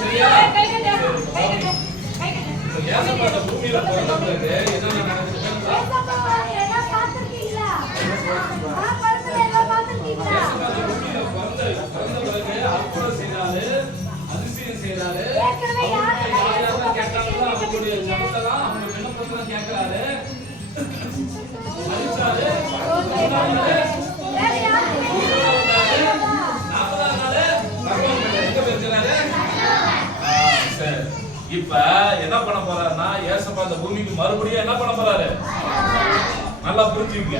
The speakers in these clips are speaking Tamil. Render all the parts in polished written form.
சரியா? ஏசப்பா அந்த பூமியில பிறந்த பிறகு என்னென்ன நடக்குது? பிறந்த பிறகு அற்புதம் செய்தாரு, அதிசயம் செய்தாரு. கேட்கறாங்களா அவங்களுடைய ஜபத்தெல்லாம் அவங்க விண்ணப்பத்தெல்லாம் கேட்கிறாரு. அழிச்சாரு, 4ஆம் நாள் எங்க போயிருக்கிறாரு? சரி, இப்ப என்ன பண்ண போறாருன்னா ஏசப்பா அந்த பூமிக்கு மறுபடியும் என்ன பண்ண போறாரு? நல்லா புரிஞ்சுங்க.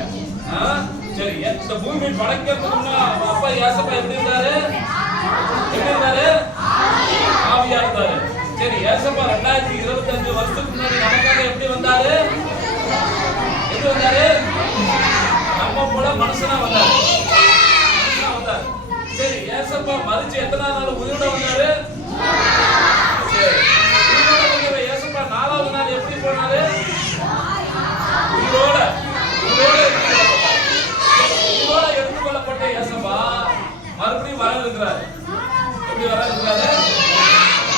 சரி, இந்த பூமி படைக்கிறதுக்கு அப்பா ஏசப்பா எப்படி இருந்தாரு? ஆவியா இருந்தாரு. சரி, ஏசப்பா 2025 வருஷத்துக்கு முன்னாடி நமக்காக எப்படி வந்தாரு? எப்படி வந்தாரு? நம்ம போல மனுஷனா வந்தாரு. சரி, ஏசப்பா மரிச்சு எத்தனை நாள் உயிரோட வந்தாரு? சரி, உயிரோட வந்த ஏசப்பா 4ஆவது நாள் எப்படி போனாரு? உயிரோட எடுத்துக்கொள்ளப்பட்ட ஏசப்பா மறுபடியும் வர இருக்கிறாரு. எப்படி வர இருக்கிறாரு?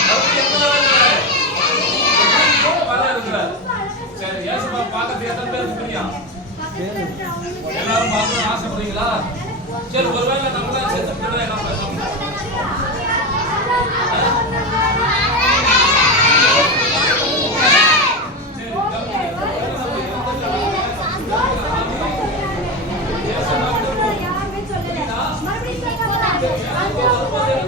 மறுபடியும் வர இருக்கிறாரு. சரி, ஏசப்பா பார்க்கறதுக்கு எத்தனை பேருக்கு பிரியம்? எல்லாரும் பார்க்கணும்னு ஆசைப்படுறீங்களா? சரி, ஒருவேளை நம்மளாம் செத்துக்கிட்டா என்ன பண்ணணும்? சரி,